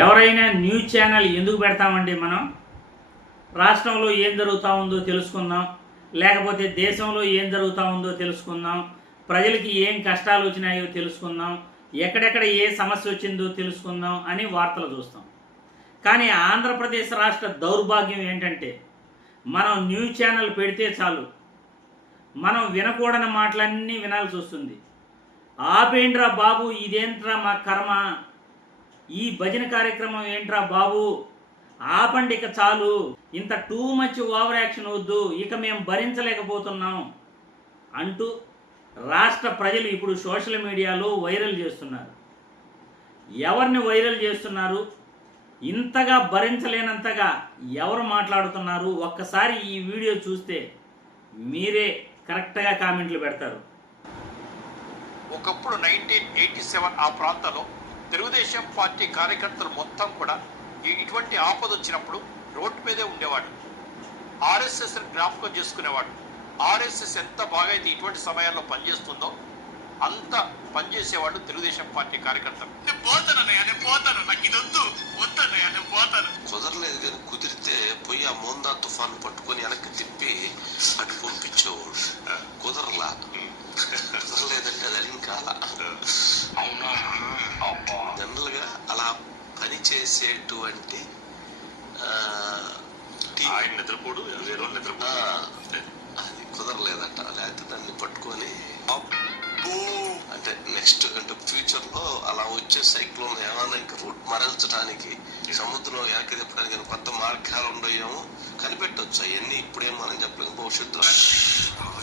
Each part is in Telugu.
ఎవరైనా న్యూస్ ఛానల్ ఎందుకు పెడతామండి? మనం రాష్ట్రంలో ఏం జరుగుతూ ఉందో తెలుసుకుందాం, లేకపోతే దేశంలో ఏం జరుగుతూ ఉందో తెలుసుకుందాం, ప్రజలకి ఏం కష్టాలు వచ్చినాయో తెలుసుకుందాం, ఎక్కడెక్కడ ఏ సమస్య వచ్చిందో తెలుసుకుందాం అని వార్తలు చూస్తాం. కానీ ఆంధ్రప్రదేశ్ రాష్ట్ర దౌర్భాగ్యం ఏంటంటే, మనం న్యూస్ ఛానల్ పెడితే చాలు, మనం వినకూడని మాటలన్నీ వినాల్సి వస్తుంది. ఆపేంట్రా బాబు, ఇదేంట్రా మా కర్మ, ఈ భజన కార్యక్రమం ఏంట్రా బాబు, ఆపండి ఇక చాలు, ఇంత టూ మచ్ ఓవర్ యాక్షన్ వద్దు, ఇక మేము భరించలేకపోతున్నాం అంటూ రాష్ట్ర ప్రజలు ఇప్పుడు సోషల్ మీడియాలో వైరల్ చేస్తున్నారు. ఎవరిని వైరల్ చేస్తున్నారు? ఇంతగా భరించలేనంతగా ఎవరు మాట్లాడుతున్నారు? ఒక్కసారి ఈ వీడియో చూస్తే మీరే కరెక్ట్గా కామెంట్లు పెడతారు. ఒకప్పుడు 1987 ఆ ప్రాంతంలో తెలుగుదేశం పార్టీ కార్యకర్తలు మొత్తం కూడా ఇటువంటి ఆపద వచ్చినప్పుడు రోడ్డు మీదే ఉండేవాడు. ఆర్ఎస్ఎస్ జ్ఞాపకం చేసుకునేవాడు. ఆర్ఎస్ఎస్ ఎంత బాగా అయితే ఇటువంటి సమయాల్లో పనిచేస్తుందో అంత పనిచేసేవాడు తెలుగుదేశం పార్టీ కార్యకర్తలు. నేను పోతాను, నాకు ఇది వద్దన్నయ్య, నేను పోతాను. కుదరలేదు కానీ కుదిరితే పోయి ఆ మోందా తుఫాను పట్టుకొని వెనక్కి తిప్పి అటు పంపించేవాడు. కుదరలా, కుదరలేదంటే అది అడిగిన కాల. అవునా? జనరల్ గా అలా పని చేసేటువంటి ఆయన నిద్రపోడు, వేరే వాళ్ళు నిద్రపో, అది కుదరలేదట. లేకపోతే దాన్ని పట్టుకొని అంటే నెక్స్ట్ అంటే ఫ్యూచర్ లో అలా వచ్చే సైక్లోన్ ఏమన్నా ఇంకా రూట్ మరల్చడానికి సముద్రం వెనక్కి తిప్పడానికి కొత్త మార్గాలు ఉండయేమో కనిపెట్టవచ్చు. అవన్నీ ఇప్పుడేం మనం చెప్పలేము. భవిష్యత్తులో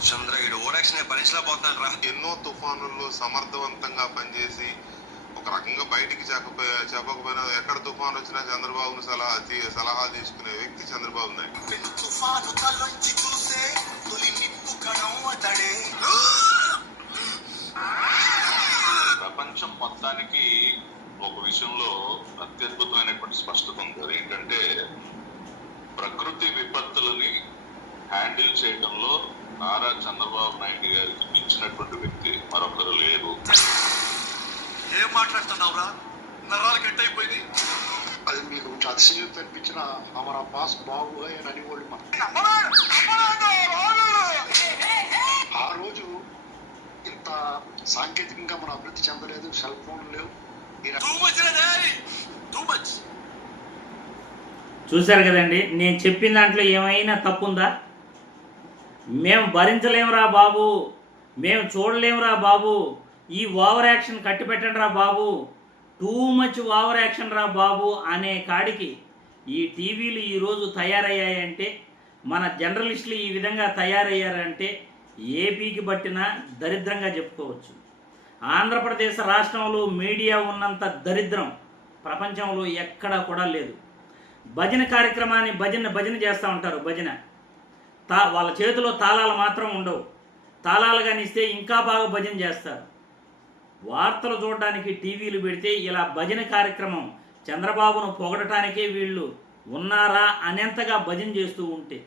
చంద్ర ఈ ఓరాక్షన్ భరించలేకపోతున్నాను రా. ఎన్నో తుఫానుల్లో సమర్థవంతంగా పనిచేసి ఒక రకంగా బయటికి చెప్పకపోయినా ఎక్కడ తుఫాను వచ్చినా చంద్రబాబును సలహా తీసుకునే వ్యక్తి చంద్రబాబు నాయుడు. ప్రపంచం మొత్తానికి ఒక విషయంలో అత్యద్భుతమైనటువంటి స్పష్టత ఉంది. అదేంటంటే ప్రకృతి విపత్తులని హ్యాండిల్ చేయడంలో నారా చంద్రబాబు నాయుడు గారికి మించినటువంటి వ్యక్తి మరొకరు లేరు. ఏం మాట్లాడుతున్నావురా? నరాలు కట్ అయిపోయింది. అది మీకు అతిశయం కనిపించిన మన బాస్ బాబు అని అనేవాళ్ళు. ఆ రోజు ఇంత సాంకేతికంగా మనం అభివృద్ధి చెందలేదు, సెల్ ఫోన్లు లేవు. చూశారు కదండి, నేను చెప్పిన దాంట్లో ఏమైనా తప్పుందా? మేము భరించలేమురా బాబు, మేము చూడలేమురా బాబు, ఈ ఓవర్ యాక్షన్ కట్టిపెట్టండి రా బాబు, టూ మచ్ ఓవర్ యాక్షన్ రా బాబు అనే కాడికి ఈ టీవీలు ఈరోజు తయారయ్యాయంటే, మన జర్నలిస్టులు ఈ విధంగా తయారయ్యారంటే ఏపీకి పట్టిన దరిద్రంగా చెప్పుకోవచ్చు. ఆంధ్రప్రదేశ్ రాష్ట్రంలో మీడియా ఉన్నంత దరిద్రం ప్రపంచంలో ఎక్కడా కూడా లేదు. భజన కార్యక్రమాన్ని భజన చేస్తూ ఉంటారు. భజన వాళ్ళ చేతిలో తాళాలు మాత్రం ఉండవు. తాళాలు కానీ ఇస్తే ఇంకా బాగా భజన చేస్తారు. వార్తలు చూడడానికి టీవీలు పెడితే ఇలా భజన కార్యక్రమం చంద్రబాబును పొగడటానికే వీళ్ళు ఉన్నారా అనేంతగా భజన చేస్తూ ఉంటే,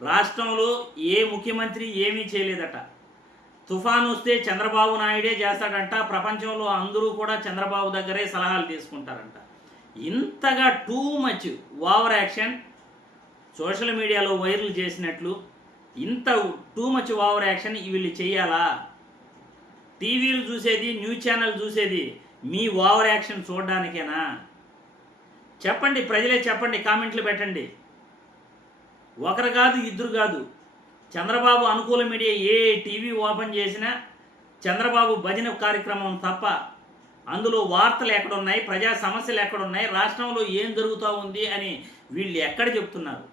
రాష్ట్రంలో ఏ ముఖ్యమంత్రి ఏమీ చేయలేదట. తుఫాను వస్తే చంద్రబాబు నాయుడే చేస్తాడంట. ప్రపంచంలో అందరూ కూడా చంద్రబాబు దగ్గరే సలహాలు తీసుకుంటారంట. ఇంతగా too much over action social మీడియాలో వైరల్ చేసినట్లు ఇంత టూ మచ్ ఓవర్ యాక్షన్ వీళ్ళు చేయాలా? టీవీలు చూసేది, న్యూస్ ఛానల్ చూసేది మీ ఓవర్ యాక్షన్ చూడడానికేనా? చెప్పండి, ప్రజలే చెప్పండి, కామెంట్లు పెట్టండి. ఒకరు కాదు, ఇద్దరు కాదు, చంద్రబాబు అనుకూల మీడియా ఏ టీవీ ఓపెన్ చేసినా చంద్రబాబు భజన కార్యక్రమం తప్ప అందులో వార్తలు ఎక్కడున్నాయి, ప్రజా సమస్యలు ఎక్కడున్నాయి, రాష్ట్రంలో ఏం జరుగుతూ ఉంది అని వీళ్ళు ఎక్కడ చెప్తున్నారు?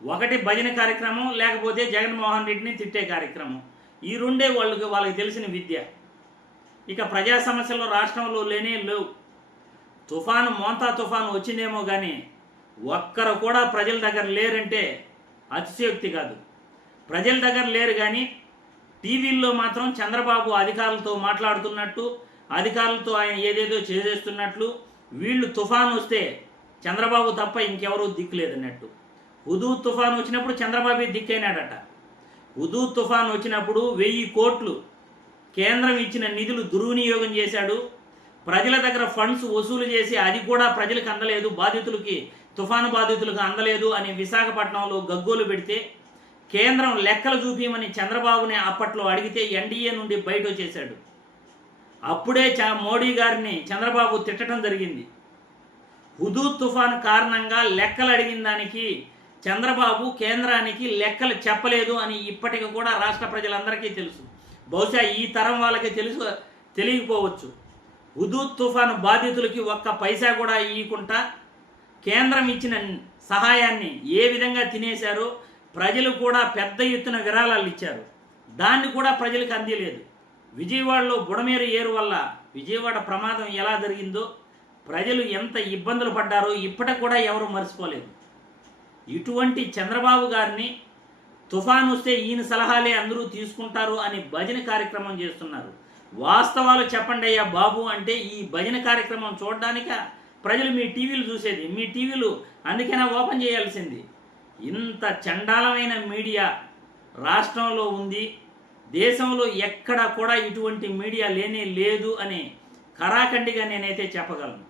ఒకటి భజన కార్యక్రమం, లేకపోతే జగన్మోహన్ రెడ్డిని తిట్టే కార్యక్రమం. ఈ రెండే వాళ్ళకి తెలిసిన విద్య. ఇక ప్రజా సమస్యలు రాష్ట్రంలో లేవు. మోంతా తుఫాను వచ్చిందేమో కానీ ఒక్కరు కూడా ప్రజల దగ్గర లేరంటే అతిశయోక్తి కాదు. ప్రజల దగ్గర లేరు కానీ టీవీల్లో మాత్రం చంద్రబాబు అధికారులతో మాట్లాడుతున్నట్టు, అధికారులతో ఆయన ఏదేదో చేసేస్తున్నట్లు, వీళ్ళు తుఫాను వస్తే చంద్రబాబు తప్ప ఇంకెవరూ దిక్కులేదన్నట్టు. హుదూద్ తుఫాను వచ్చినప్పుడు చంద్రబాబు దిక్కైనాడట. హుదూద్ తుఫాను వచ్చినప్పుడు 1000 కోట్లు కేంద్రం ఇచ్చిన నిధులు దుర్వినియోగం చేశాడు. ప్రజల దగ్గర ఫండ్స్ వసూలు చేసి అది కూడా ప్రజలకు అందలేదు, బాధితులకి, తుఫాను బాధితులకు అందలేదు అని విశాఖపట్నంలో గగ్గోలు పెడితే కేంద్రం లెక్కలు చూపించమని చంద్రబాబుని అప్పట్లో అడిగితే ఎన్డీఏ నుండి బయట వచ్చేశాడు. అప్పుడే మోడీ గారిని చంద్రబాబు తిట్టడం జరిగింది. హుదూద్ తుఫాను కారణంగా లెక్కలు అడిగిన దానికి చంద్రబాబు కేంద్రానికి లెక్కలు చెప్పలేదు అని ఇప్పటికి కూడా రాష్ట్ర ప్రజలందరికీ తెలుసు. బహుశా ఈ తరం వాళ్ళకి తెలియకపోవచ్చు. హుదూద్ తుఫాను బాధితులకి ఒక్క పైసా కూడా ఇవ్వకుండా కేంద్రం ఇచ్చిన సహాయాన్ని ఏ విధంగా తినేశారో ప్రజలు కూడా పెద్ద ఎత్తున విరాళాలు ఇచ్చారు. దాన్ని కూడా ప్రజలకు అందలేదు. విజయవాడలో బుడమేరు ఏరు వల్ల విజయవాడ ప్రమాదం ఎలా జరిగిందో, ప్రజలు ఎంత ఇబ్బందులు పడ్డారో ఇప్పటికి కూడా ఎవరు మర్చిపోలేదు. ఇటువంటి చంద్రబాబు గారిని తుఫాను వస్తే ఈయన సలహాలే అందరూ తీసుకుంటారు అని భజన కార్యక్రమం చేస్తున్నారు. వాస్తవాలు చెప్పండి అయ్యా బాబు అంటే ఈ భజన కార్యక్రమం చూడడానిక ప్రజలు మీ టీవీలు చూసేది. మీ టీవీలు అందుకైనా ఓపెన్ చేయాల్సింది. ఇంత చండాలమైన మీడియా రాష్ట్రంలో ఉంది, దేశంలో ఎక్కడ కూడా ఇటువంటి మీడియా లేనే లేదు అని ఖరాఖండిగా నేనైతే చెప్పగలను.